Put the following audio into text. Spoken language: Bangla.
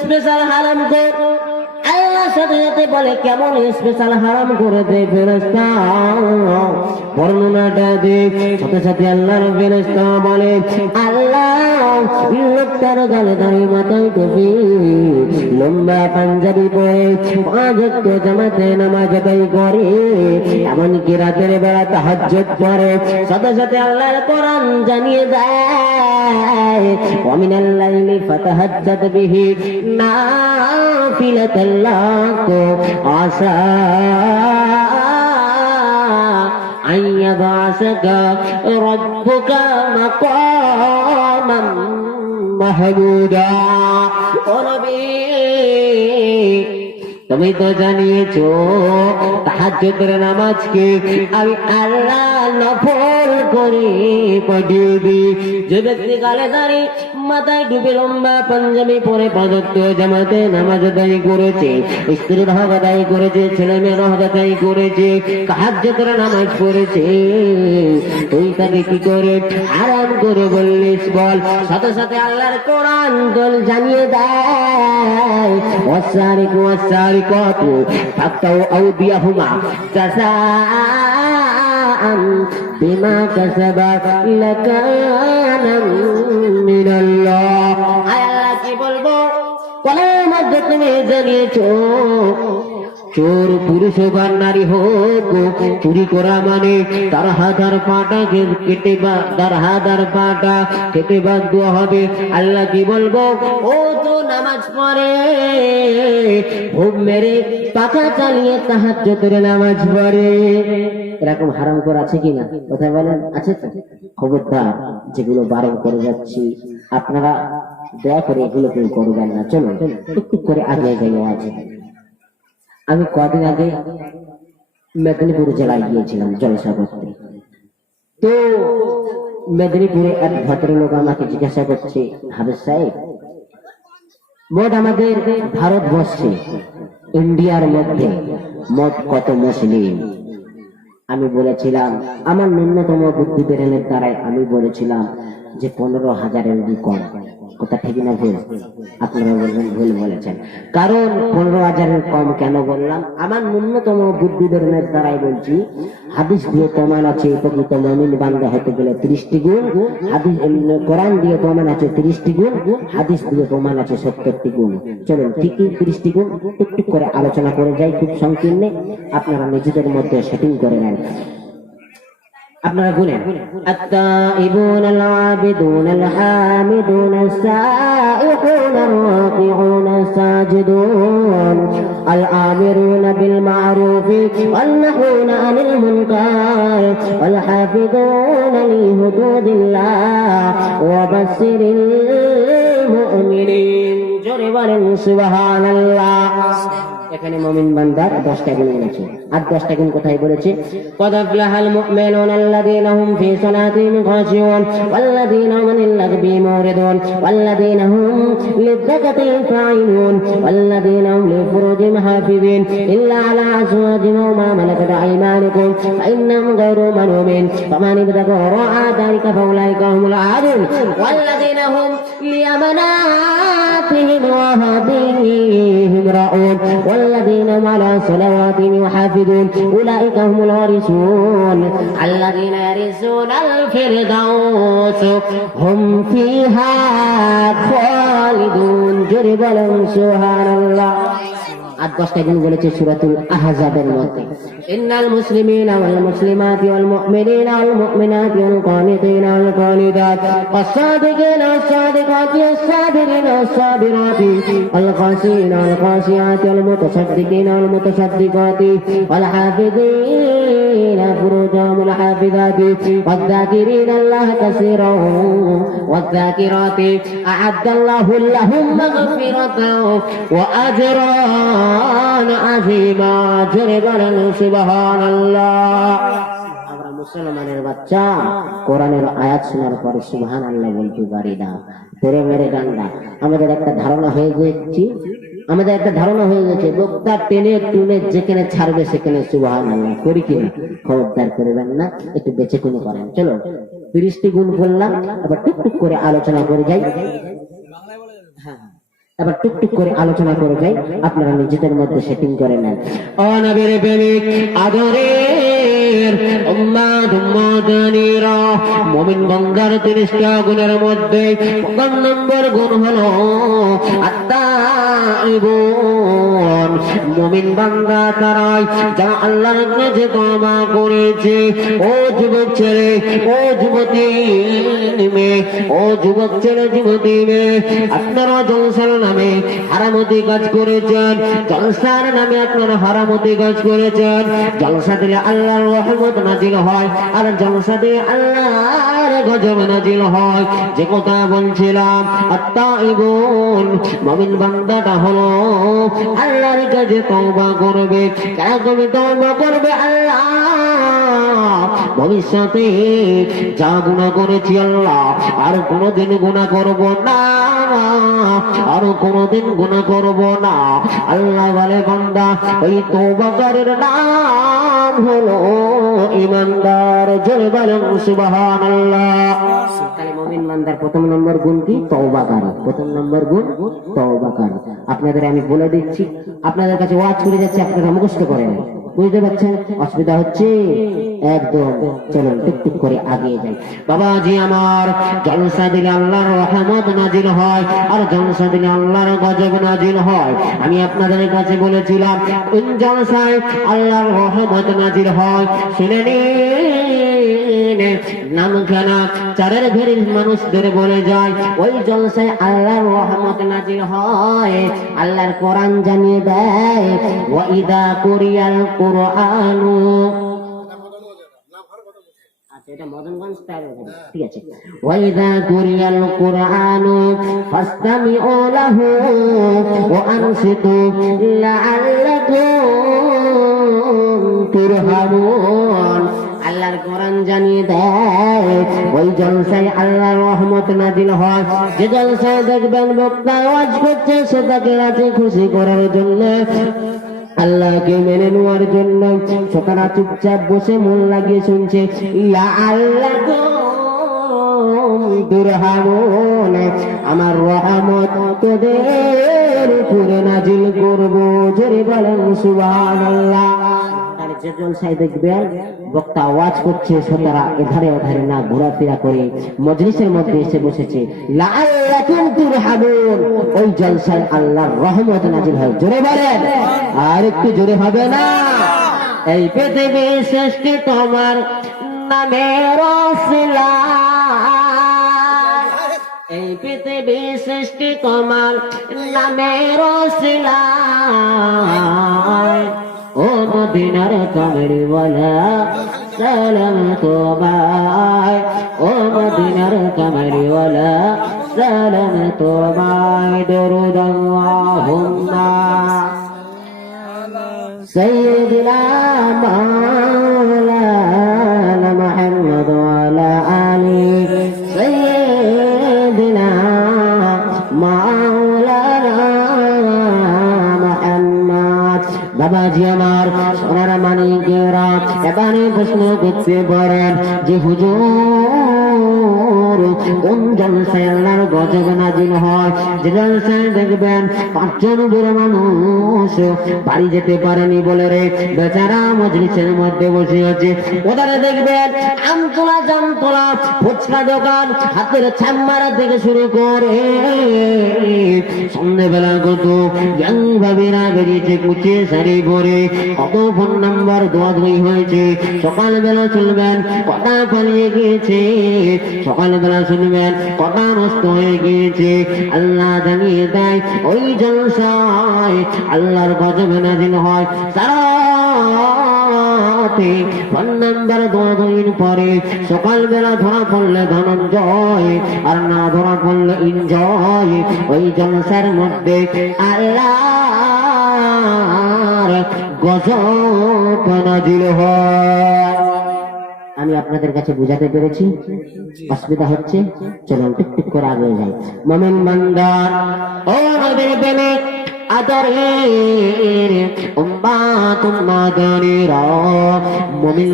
স্পেশাল হারাম কর। আল্লাহ সাথে সাথে বলে কেমন স্পেশাল হারাম করে দে ফেরেশতা, বর্ণনাটা দে। সাথে সাথে আল্লাহর ফেরেশতা বলে আল্লাহ লোকটার গালে দাঁড়িয়ে মাথায় টুপি, লম্বা পাঞ্জাবি পরে 5 ওয়াক্ত জামাতে নামাজ আদায় করে, এমনকি রাতের বেলা তাহাজ্জুদ করে। সাথে সাথে আল্লাহর কোরআন জানিয়ে দেয় ওয়ামিনাল লাইলি ফাতাহাজ্জাদ বিহি নাফিলাতাল লাক আসা আন ইয়াবআসাকা রাব্বুকা মাকামান মাহমুদা। ও নবী, তুমি তো জানিয়েছো তাহাজ্জুদের নামাজকে আমি আল্লাহ নফল করে পাঠিয়ে দিই। যে ব্যক্তি গালে দাঁড়িয়ে মাথায় টুপি লম্বা পাঞ্জাবি পরে 5 ওয়াক্ত জামাতে নামাজ আদায় করেছে, স্ত্রীর হক আদায় করেছে, ছেলে মেয়ের হক আদায় করেছে, তাহাজ্জুদের নামাজ পড়েছে, তুই তাকে কি করে আরাম করে বললিস বল? সাথে সাথে আল্লাহর কোরআন দল জানিয়ে দেয় ওয়াসারিকু ওয়াসারিকাতু ফাক্তাউ আউদিয়াহুমা জাযাআন বিমা কাসাবা লাকানা মিনাল্লাহ। আল্লাহ কি বলবো? কোরআনের মধ্যে তুমি জানিয়েছো চোর পুরুষ হোক আর নারী হোক, চুরি করা মানে তার হাত আর পাটা কেটে বাদ দেওয়া হবে। আল্লাহ কি বলবো? ও তো নামাজ পড়ে, ঘুম মেরে পাখা চালিয়ে তাহাজ্জুদের নামাজ পড়ে, এরকম হারাম করা আছে কিনা? কথা বলেন, আছে তো? খবরদার, যেগুলো বারণ করে যাচ্ছি আপনারা দয়া করে এগুলো কেউ করবেন না। চলো একটু করে আগে গেলে আছে। আমি কদিন আগে মেদিনীপুর জেলায় গিয়েছিলাম জলসা করতে। তো মেদিনীপুরে এক ভদ্রলোক আমাকে জিজ্ঞাসা করছে, হাফেজ সাহেব, মোট আমাদের ভারতবর্ষে ইন্ডিয়ার মধ্যে মোট কত মুসলিম? আমি বলেছিলাম আমার ন্যূনতম বুদ্ধি বেরেনের দ্বারাই আমি বলেছিলাম যে 15,000-এর কম। কথা ঠিক না ভুল? আপনারা বলবেন ভুল বলেছেন। কারণ 15,000-এর কম কেন বললাম? আমার ন্যূনতম বুদ্ধি বেরেনের দ্বারাই বলছি। হাদিস দিয়ে প্রমাণ আছে প্রকৃত মুমিন বান্দা হতে গেলে 30টি গুণ, হাদিস কোরআন দিয়ে প্রমাণ আছে 30টি গুণ, হাদিস দিয়ে প্রমাণ আছে 70টি গুণ। চলুন ঠিকই 30টি গুণ টুকটুক করে আলোচনা করে যাই, খুব সংকীর্ণে, আপনারা নিজেদের মধ্যে সেটিং করে নেন। আপনারা গুনেন আত-তাইবুন আল-আবিদুন আল-হামিদুন আস-সাইহুন আর-রাকিউন আস-সাজিদুন আল-আমিরুন বিল মা'রুফি ওয়ান-নাহুনা আনিল মুনকার ওয়াল-হাফিযুনা লিহুদুদিল্লাহ ওয়া বাশশিরিল মুমিনিন। জোরে বলেন সুবহানাল্লাহ। এখানে মুমিন বান্দার 10টা গুণ আছে। আর 10টা গুণ কোথায় বলেছে? قد أفلح المؤمنون الذين هم في صلاتهم خاشعون والذين هم عن اللغو معرضون والذين هم للزكاة فاعلون والذين هم لفروجهم حافظون إلا على أزواجهم وما ملكت أيمانكم فإنهم غير ملومين فمن ابتغى وراء ذلك فأولئك هم العادون والذين هم لأماناتهم وعهدهم راعون والذين هم على صلواتهم يحافظون أولئك هم الوارثون الذين يرثون الفردوس هم فيها خالدون। জোরে বলেন সুবহানাল্লাহ। আর 10টা গুণ বলেছে সূরাতুল আহজাবের মধ্যে। ইন্নাল মুসলিমিনা ওয়াল মুসলিমাতি ওয়াল মুমিনিনা ওয়াল মুমিনাতি ওয়াল কানিতিনা ওয়াল কানিতাত ওয়াস সাদিকিনা ওয়াস সাদিকাতি ওয়াস সাবিরিনা ওয়াস সাবিরাতি ওয়াল খাশিনা ওয়াল খাশিয়াতি ওয়াল মুতাসাদ্দিকিনা ওয়াল মুতাসাদ্দিকাতি ওয়াল হাফিযিনা ফুরুজাহুম ওয়াল হাফিযাতি ওয়াজ যাকিরিনা আল্লাহ কাসীরান ওয়াজ যাকিরাতি আ'আদ্দাল্লাহু লাহুম মাগফিরাতান ওয়া আজরান আযীমা। জোরে বলেন সুবহানাল্লাহ। আমরা মুসলমানের বাচ্চা কোরআনের আয়াত শোনার পরে সুবহানাল্লাহ বলতে পারি না। তেরে মেরে গান্ডা আমাদের একটা ধারণা হয়ে গেছে বক্তা টেনে টুনে যেখানে ছাড়বে সেখানে সুবহানাল্লাহ করি কিনা? খবরদার করবেন না, একটু বেঁচে কিনে করেন। চলো 30টি গুণ বললাম, আবার টুকটুক করে আলোচনা করে যাই। হ্যাঁ, এবার টুকটুক করে আলোচনা করে যাই, আপনারা নিজেদের মধ্যে সেটিং করে নেন। ও নবীর প্রেমিক আদরের উম্মাত উম্মাদানিরা, মুমিন বান্দার 30টা গুণের মধ্যে প্রথম নম্বর গুণ হলো আত্তাইবুন। মুমিন বান্দা তারাই যারা আল্লাহর কাছে তওবা করেছে। ও যুবক ছেলে, ও যুবতী মেয়ে, ও যুবক ছেলে, যুবতী মেয়ে, আপনারা জলসার নামে হারামতি কাজ করেছেন, জলসার নামে আপনারা হারামতি কাজ করেছেন। জলসা দিলে আল্লাহর রহমত নাজিল হয়, আর জলসা দিয়ে আল্লাহর গজব নাজিল হয়। যে কথা বলছিলাম, আত্তাইবুন, মুমিন বান্দাটা হলো আল্লাহর কাছে তওবা করবে। কেমন তওবা করবে? আল্লাহ ভবিষ্যতে যা গুনাহ করেছি আল্লাহ আর কোনোদিন গুনাহ করব না, আর কোনোদিন গুনাহ করব না। আল্লাহ বলে বান্দা, ওই তওবাকারীর নাম হলো ঈমানদার। জোরে বলেন সুবহানাল্লাহ। তাহলে মুমিন বান্দার প্রথম নম্বর গুণ কি? তওবাকারী। প্রথম নম্বর গুণ তওবাকারী। আপনাদের আমি বলে দিচ্ছি, আপনাদের কাছে ওয়াজ করে যাচ্ছে, আপনারা মুখস্থ করেন। বুঝতে পারছেন? অসুবিধা হচ্ছে? একদম। চলুন টুকটুক করে আগিয়ে যাই। বাবাজি আমার, জলসা দিলে আল্লাহর রহমত নাজিল হয়, আর জলসা দিলে আল্লাহর গজব নাজিল হয়। আমি আপনাদের কাছে বলেছিলাম, কোন জলসায় আল্লাহর রহমত নাজিল হয় শুনে নিন। নামখানা চারের ভেরির মানুষদের বলে যায়, ওই জলসায় আল্লাহর রহমত নাজিল হয়। আল্লাহর কোরআন জানিয়ে দেয়, ওয়া ইদা কুরিয়াল কুরআনু, এটা মদনগঞ্জ স্টাইল, ঠিক আছে। ওয়াইদা কুরিয়াল কুরআনু ফাসতামিউ লাহু ওয়া আনসিতু লাআল্লাকুম তুরহামুন। আল্লাহর কোরআন জানিয়ে দেয়, ওই জলসায় আল্লাহর রহমত নাজিল হয়। যে জলসায় দেখবেন বক্তা ওয়াজ করছে, সেটাকে রাজি খুশি করার জন্য, আল্লাহকে মেনে নেওয়ার জন্য সকারা চুপচাপ বসে মন লাগিয়ে শুনছে। আমার রহমত তোদের উপরে নাজিল করবো। জোরে বলেন সুবহানাল্লাহ। যে জলসায় দেখবেন বক্তা আওয়াজ করছে, শ্রোতারা এধারে ওধারে না ঘোরাফেরা করে মজলিসের মধ্যে এসে বসেছে, লাআল্লাকুম তুরহামুন, ওই জলসায় আল্লাহর রহমত নাজিল হয়। জোরে বলেন, আর একটু জোরে হবে না? এই পৃথিবী সৃষ্টি তোমার নামের ওসিলায়, এই পৃথিবী সৃষ্টি তোমার নামের ওসিলায়। ও মদিনার কামড়িওয়ালা সালাম তোমায়, ও মদিনার কামড়িওয়ালা সালাম তোমায়। দরুদ আল্লাহুম্মা সাইয়্যিদিনা মাওলানা মুহাম্মদ ওয়া আলা আলি সাইয়্যিদিনা মাওলানা মুহাম্মদ। বাবাজি আমার, সোনার মানিকেরা, এবারে প্রশ্ন করতে পারেন যে হুজুর, কোন জলসায় আল্লাহর গজব নাজিল হয়? যে জলসায় দেখবেন 5 জন বুড়ো মানুষ বাড়ি যেতে পারেনি বলে রে বেচারা মজলিসের মধ্যে বসে আছে। ওদারে দেখবেন আমতলা জামতলা ফুচকা দোকান, হাতের ছাম্মারা থেকে শুরু করে সন্ধ্যেবেলা কত ইয়াং ভাবিরা বেরিয়েছে কুচিয়ে শাড়ি পরে, কত ফোন নাম্বার দোয়াদুই হয়েছে। সকালবেলা শুনবেন কথা পালিয়ে গিয়েছে, সকালবেলা শুনবেন কথা নষ্ট হয়ে গিয়েছে। আল্লাহ জানিয়ে দেয়, ওই জলসায় আল্লাহর গজব নাজিল হয়। সারাতে ফোন নাম্বার দোয়াদুইর পরে সকালবেলা ধরা পড়লে ধনঞ্জয়, আর না ধরা পড়লে এনজয়। ওই জলসার মধ্যে আল্লাহর গজব নাজিল হয়। আমি আপনাদের কাছে বুঝাতে পেরেছি? অসুবিধা হচ্ছে? চলুন টুকটুক করে আগে যাই। মুমিন বান্দার, ও নবীর প্রেমিক আদরের উম্মাত উম্মাদানিরা, মুমিন